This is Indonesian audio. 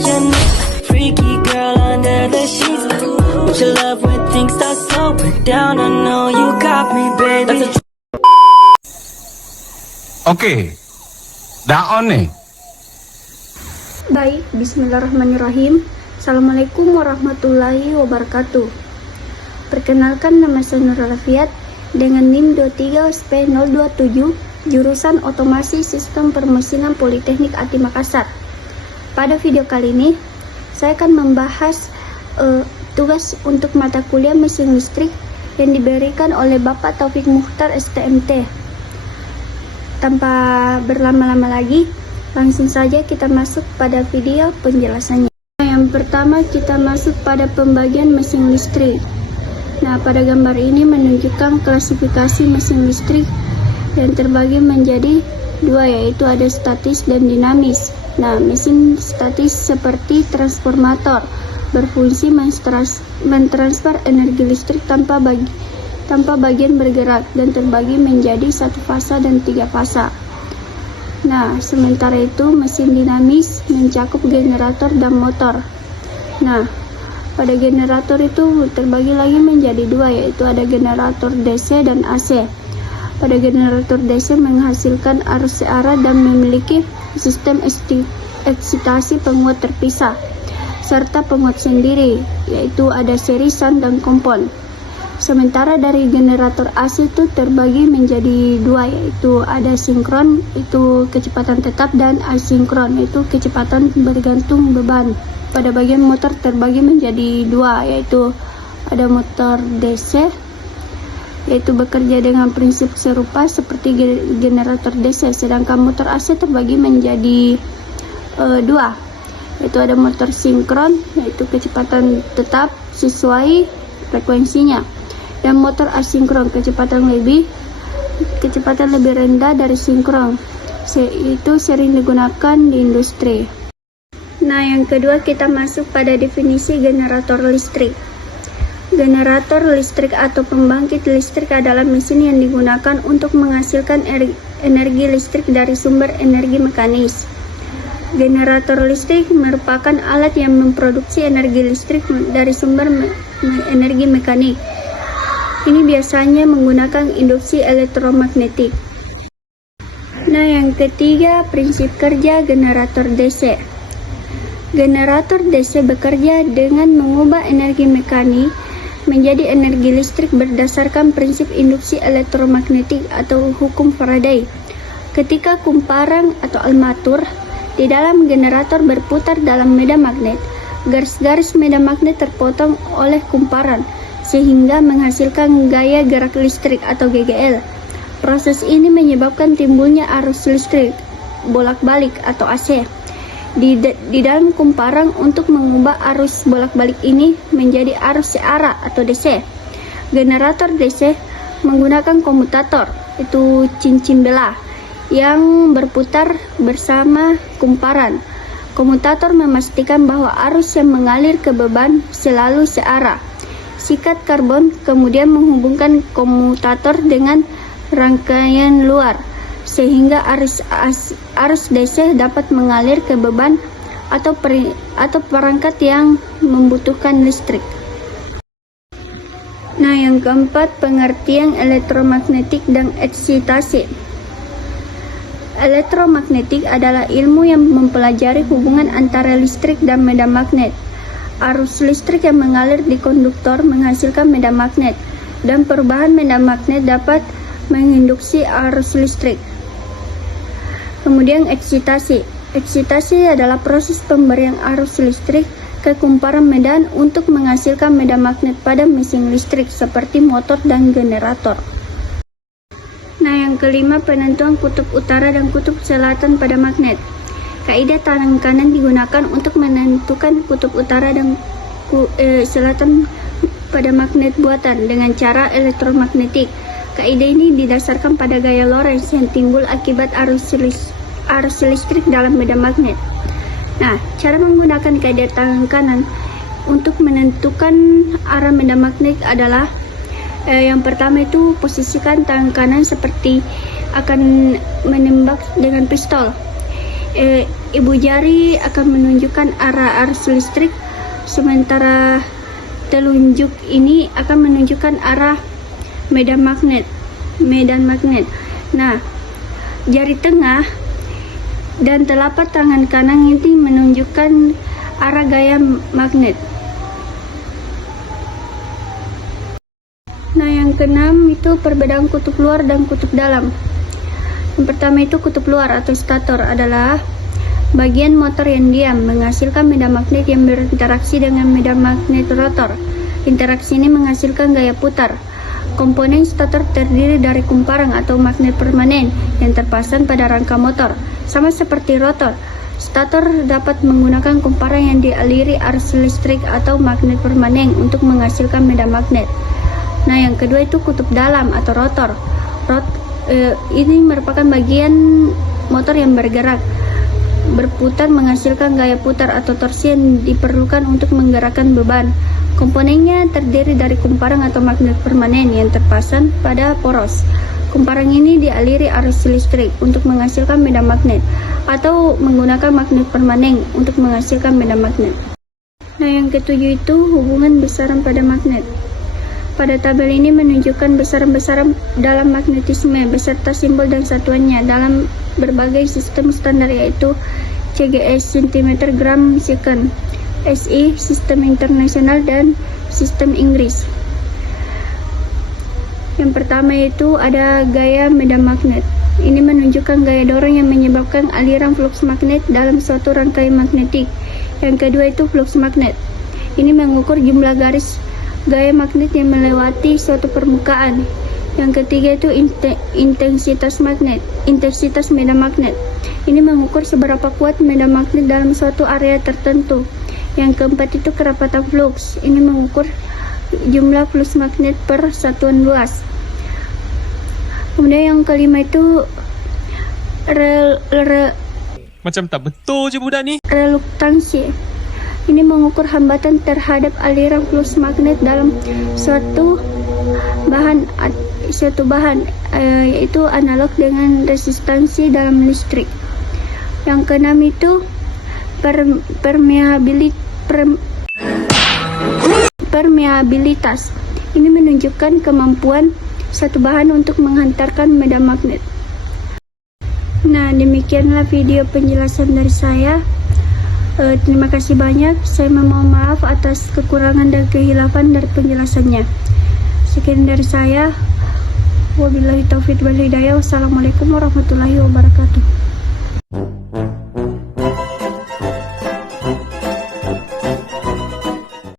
virgin, freaky girl under the sheets. Would you love when things start slowing down? I know you got me, baby. Oke, daon nih. Baik, bismillahirrahmanirrahim. Assalamualaikum warahmatullahi wabarakatuh. Perkenalkan, nama saya Nurul Afiat dengan NIM 23SP027, jurusan Otomasi Sistem Permesinan Politeknik Ati Makassar. Pada video kali ini, saya akan membahas tugas untuk mata kuliah mesin listrik yang diberikan oleh Bapak Taufik Mukhtar STMT. Tanpa berlama-lama lagi, langsung saja kita masuk pada video penjelasannya. Yang pertama, kita masuk pada pembagian mesin listrik. Nah, pada gambar ini menunjukkan klasifikasi mesin listrik yang terbagi menjadi dua, yaitu ada statis dan dinamis. Nah, mesin statis seperti transformator berfungsi mentransfer energi listrik tanpa bagian bergerak dan terbagi menjadi satu fasa dan tiga fasa. Nah, sementara itu mesin dinamis mencakup generator dan motor. Nah, pada generator itu terbagi lagi menjadi dua, yaitu ada generator DC dan AC. Pada generator DC menghasilkan arus searah dan memiliki sistem eksitasi penguat terpisah serta penguat sendiri, yaitu ada serisan dan kompon. Sementara dari generator AC itu terbagi menjadi dua, yaitu ada sinkron, itu kecepatan tetap, dan asinkron, itu kecepatan bergantung beban. Pada bagian motor terbagi menjadi dua, yaitu ada motor DC, yaitu bekerja dengan prinsip serupa seperti generator DC, sedangkan motor AC terbagi menjadi dua, yaitu ada motor sinkron, yaitu kecepatan tetap sesuai frekuensinya, dan motor asinkron kecepatan lebih rendah dari sinkron. Itu sering digunakan di industri. Nah, yang kedua kita masuk pada definisi generator listrik. Generator listrik atau pembangkit listrik adalah mesin yang digunakan untuk menghasilkan energi listrik dari sumber energi mekanis. Generator listrik merupakan alat yang memproduksi energi listrik dari sumber energi mekanik. Ini biasanya menggunakan induksi elektromagnetik. Nah, yang ketiga, prinsip kerja generator DC. Generator DC bekerja dengan mengubah energi mekanik menjadi energi listrik berdasarkan prinsip induksi elektromagnetik atau hukum Faraday. Ketika kumparan atau armatur di dalam generator berputar dalam medan magnet, garis-garis medan magnet terpotong oleh kumparan sehingga menghasilkan gaya gerak listrik atau GGL. Proses ini menyebabkan timbulnya arus listrik bolak-balik atau AC di dalam kumparan. Untuk mengubah arus bolak-balik ini menjadi arus searah atau DC, generator DC menggunakan komutator, itu cincin belah, yang berputar bersama kumparan. Komutator memastikan bahwa arus yang mengalir ke beban selalu searah. Sikat karbon kemudian menghubungkan komutator dengan rangkaian luar, sehingga arus DC dapat mengalir ke beban atau perangkat yang membutuhkan listrik. Nah, yang keempat, pengertian elektromagnetik dan eksitasi. Elektromagnetik adalah ilmu yang mempelajari hubungan antara listrik dan medan magnet. Arus listrik yang mengalir di konduktor menghasilkan medan magnet, dan perubahan medan magnet dapat menginduksi arus listrik. Kemudian eksitasi. Eksitasi adalah proses pemberian arus listrik ke kumparan medan untuk menghasilkan medan magnet pada mesin listrik seperti motor dan generator. Nah, yang kelima, penentuan kutub utara dan kutub selatan pada magnet. Kaidah tangan kanan digunakan untuk menentukan kutub utara dan selatan pada magnet buatan dengan cara elektromagnetik. Kaidah ini didasarkan pada gaya Lorentz yang timbul akibat arus listrik dalam medan magnet. Nah, cara menggunakan kaidah tangan kanan untuk menentukan arah medan magnet adalah yang pertama itu posisikan tangan kanan seperti akan menembak dengan pistol. ibu jari akan menunjukkan arah arus listrik, sementara telunjuk ini akan menunjukkan arah medan magnet. Nah, jari tengah dan telapak tangan kanan ini menunjukkan arah gaya magnet. Nah, yang keenam itu perbedaan kutub luar dan kutub dalam. Yang pertama itu kutub luar atau stator adalah bagian motor yang diam menghasilkan medan magnet yang berinteraksi dengan medan magnet rotor. Interaksi ini menghasilkan gaya putar. Komponen stator terdiri dari kumparan atau magnet permanen yang terpasang pada rangka motor. Sama seperti rotor, stator dapat menggunakan kumparan yang dialiri arus listrik atau magnet permanen untuk menghasilkan medan magnet. Nah, yang kedua itu kutub dalam atau rotor. Ini merupakan bagian motor yang berputar menghasilkan gaya putar atau torsi yang diperlukan untuk menggerakkan beban. Komponennya terdiri dari kumparan atau magnet permanen yang terpasang pada poros. Kumparan ini dialiri arus listrik untuk menghasilkan medan magnet atau menggunakan magnet permanen untuk menghasilkan medan magnet. Nah, yang ketujuh itu hubungan besaran pada magnet. Pada tabel ini menunjukkan besaran-besaran dalam magnetisme beserta simbol dan satuannya dalam berbagai sistem standar, yaitu CGS cm/gram second, SI sistem internasional, dan sistem Inggris. Yang pertama itu ada gaya medan magnet. Ini menunjukkan gaya dorong yang menyebabkan aliran flux magnet dalam suatu rangkaian magnetik. Yang kedua itu flux magnet. Ini mengukur jumlah garis gaya magnet yang melewati suatu permukaan. Yang ketiga itu intensitas medan magnet. Ini mengukur seberapa kuat medan magnet dalam suatu area tertentu. Yang keempat itu kerapatan flux. Ini mengukur jumlah flux magnet per satuan luas. Kemudian yang kelima itu Macam tak betul je budak ni. reluktansi. Ini mengukur hambatan terhadap aliran flux magnet dalam suatu bahan, yaitu analog dengan resistansi dalam listrik. Yang keenam itu permeabilitas. Ini menunjukkan kemampuan satu bahan untuk menghantarkan medan magnet. Nah, demikianlah video penjelasan dari saya. Terima kasih banyak. Saya memohon maaf atas kekurangan dan kehilafan dari penjelasannya. Sekian dari saya. Wabillahi taufiq wal hidayah. Wassalamualaikum warahmatullahi wabarakatuh.